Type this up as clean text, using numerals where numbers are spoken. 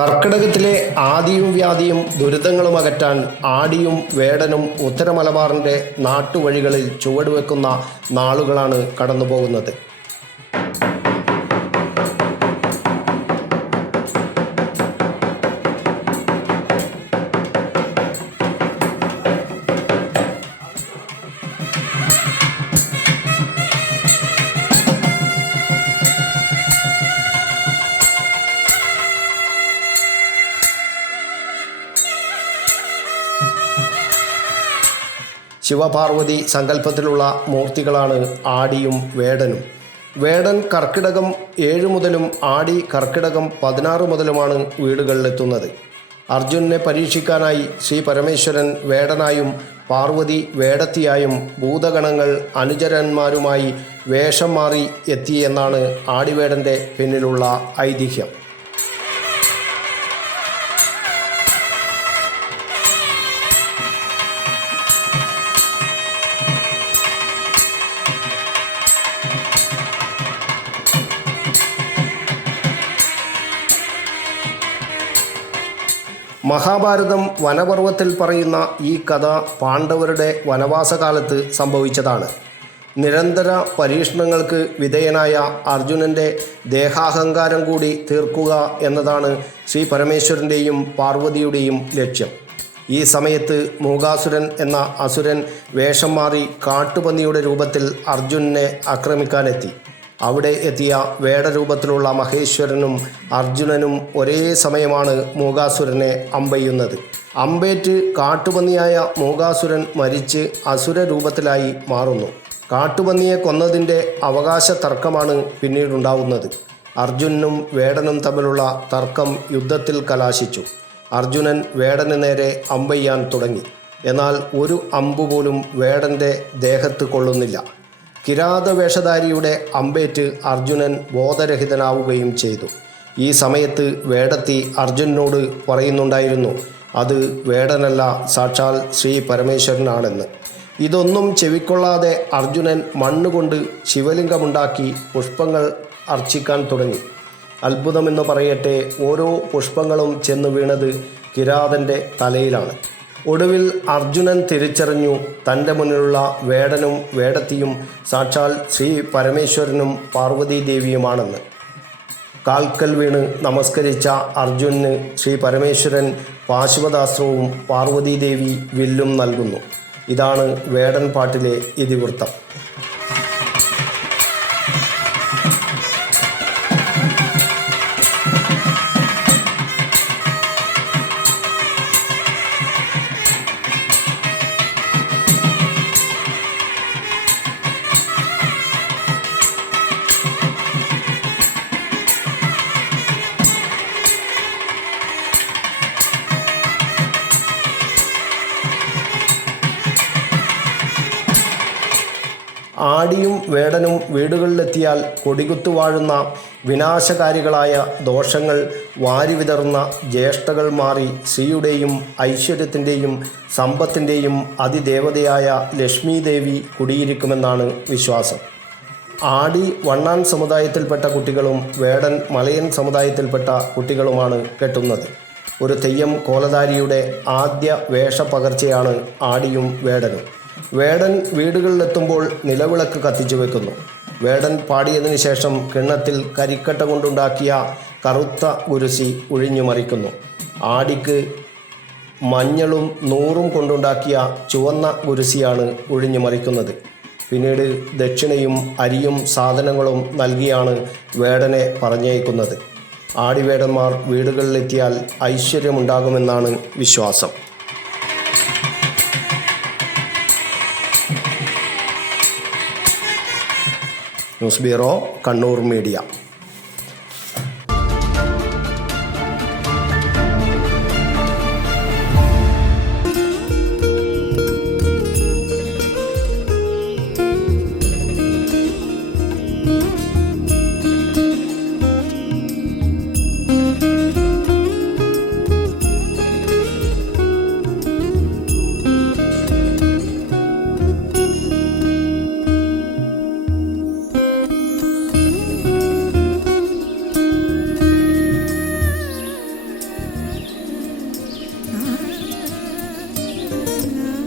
കർക്കിടകത്തിലെ ആദിയും വ്യാധിയും ദുരിതങ്ങളും അകറ്റാൻ ആടിയും വേടനും ഉത്തരമലബാറിൻ്റെ നാട്ടുവഴികളിൽ ചുവടുവെക്കുന്ന നാളുകളാണ് കടന്നുപോകുന്നത്. ശിവപാർവതി സങ്കല്പത്തിലുള്ള മൂർത്തികളാണ് ആടിയും വേടനും. വേടൻ കർക്കിടകം 7 മുതലും ആടി കർക്കിടകം 16 മുതലുമാണ് വീടുകളിലെത്തുന്നത്. അർജുനനെ പരീക്ഷിക്കാനായി ശ്രീ പരമേശ്വരൻ വേടനായും പാർവതി വേടത്തിയായും ഭൂതഗണങ്ങൾ അനുചരന്മാരുമായി വേഷം മാറി എത്തിയെന്നാണ് ആടിവേടൻ്റെ പിന്നിലുള്ള ഐതിഹ്യം. മഹാഭാരതം വനപർവ്വത്തിൽ പറയുന്ന ഈ കഥ പാണ്ഡവരുടെ വനവാസകാലത്ത് സംഭവിച്ചതാണ്. നിരന്തര പരീക്ഷണങ്ങൾക്ക് വിധേയനായ അർജുനൻ്റെ ദേഹാഹങ്കാരം കൂടി തീർക്കുക എന്നതാണ് ശ്രീ പരമേശ്വരൻ്റെയും പാർവതിയുടെയും ലക്ഷ്യം. ഈ സമയത്ത് മൂകാസുരൻ എന്ന അസുരൻ വേഷം മാറി കാട്ടുപന്നിയുടെ രൂപത്തിൽ അർജുനനെ ആക്രമിക്കാനെത്തി. അവിടെ എത്തിയ വേടരൂപത്തിലുള്ള മഹേശ്വരനും അർജുനനും ഒരേ സമയമാണ് മൂകാസുരനെ അമ്പെയ്യുന്നത്. അമ്പേറ്റ് കാട്ടുപന്നിയായ മൂകാസുരൻ മരിച്ച് അസുര രൂപത്തിലായി മാറുന്നു. കാട്ടുപന്നിയെ കൊന്നതിൻ്റെ അവകാശ തർക്കമാണ് പിന്നീടുണ്ടാവുന്നത്. അർജുനനും വേടനും തമ്മിലുള്ള തർക്കം യുദ്ധത്തിൽ കലാശിച്ചു. അർജുനൻ വേടന് നേരെ അമ്പെയ്യാൻ തുടങ്ങി. എന്നാൽ ഒരു അമ്പുപോലും വേടൻ്റെ ദേഹത്ത് കൊള്ളുന്നില്ല. കിരാതവേഷധാരിയുടെ അമ്പേറ്റ് അർജുനൻ ബോധരഹിതനാവുകയും ചെയ്തു. ഈ സമയത്ത് വേടത്തി അർജുനനോട് പറയുന്നുണ്ടായിരുന്നു, അത് വേടനല്ല, സാക്ഷാൽ ശ്രീ പരമേശ്വരനാണെന്ന്. ഇതൊന്നും ചെവിക്കൊള്ളാതെ അർജുനൻ മണ്ണുകൊണ്ട് ശിവലിംഗമുണ്ടാക്കി പുഷ്പങ്ങൾ അർച്ചിക്കാൻ തുടങ്ങി. അത്ഭുതമെന്ന് പറയട്ടെ, ഓരോ പുഷ്പങ്ങളും ചെന്ന് വീണത് കിരാതൻ്റെ തലയിലാണ്. ഒടുവിൽ അർജുനൻ തിരിച്ചറിഞ്ഞു, തൻ്റെ മുന്നിലുള്ള വേടനും വേടത്തിയും സാക്ഷാൽ ശ്രീ പരമേശ്വരനും പാർവതീദേവിയുമാണെന്ന്. കാൽക്കൽ വീണ് നമസ്കരിച്ച അർജുനന് ശ്രീ പരമേശ്വരൻ പാശുപതാസ്ത്രവും പാർവതീദേവി വില്ലും നൽകുന്നു. ഇതാണ് വേടൻ പാട്ടിലെ ഇതിവൃത്തം. ആടിയും വേടനും വീടുകളിലെത്തിയാൽ കൊടികുത്തു വാഴുന്ന വിനാശകാരികളായ ദോഷങ്ങൾ വാരിവിതറുന്ന ജ്യേഷ്ഠകൾ മാറി ശ്രീയുടെയും ഐശ്വര്യത്തിൻ്റെയും സമ്പത്തിൻ്റെയും അതിദേവതയായ ലക്ഷ്മി ദേവി കുടിയിരിക്കുമെന്നാണ് വിശ്വാസം. ആടി വണ്ണാൻ സമുദായത്തിൽപ്പെട്ട കുട്ടികളും വേടൻ മലയൻ സമുദായത്തിൽപ്പെട്ട കുട്ടികളുമാണ് കെട്ടുന്നത്. ഒരു തെയ്യം കോലധാരിയുടെ ആദ്യ വേഷപ്പകർച്ചയാണ് ആടിയും വേടനും. വേടൻ വീടുകളിലെത്തുമ്പോൾ നിലവിളക്ക് കത്തിച്ചു വെക്കുന്നു. വേടൻ പാടിയതിനു ശേഷം കിണ്ണത്തിൽ കരിക്കട്ട കൊണ്ടുണ്ടാക്കിയ കറുത്ത ഗുരുസി ഒഴിഞ്ഞു മറിക്കുന്നു. ആടിക്ക് മഞ്ഞളും നൂറും കൊണ്ടുണ്ടാക്കിയ ചുവന്ന ഗുരുസിയാണ് ഒഴിഞ്ഞു മറിക്കുന്നത്. പിന്നീട് ദക്ഷിണയും അരിയും സാധനങ്ങളും നൽകിയാണ് വേടനെ പറഞ്ഞയക്കുന്നത്. ആടിവേടന്മാർ വീടുകളിലെത്തിയാൽ ഐശ്വര്യമുണ്ടാകുമെന്നാണ് വിശ്വാസം. News bureau, Kannur media. रा